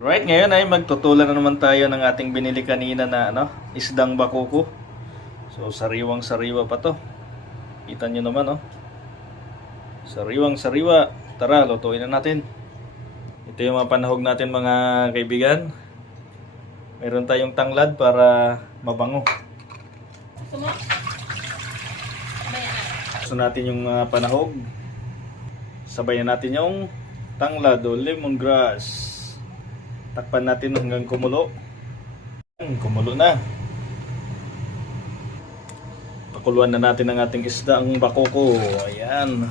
Right, ngayon ay magtutulan na naman tayo ng ating binili kanina na isdang bakoko. So sariwang sariwa pa to. Kita nyo naman Sariwang sariwa. Tara, lutuin na natin. Ito yung mga panahog natin mga kaibigan. Meron tayong tanglad para mabango. So natin yung panahog. Sabayan natin yung tanglad o lemongrass. Takpan natin hanggang kumulo. Kumulo na. Pakuluan na natin ang ating isda, ang bakoko. Ayan.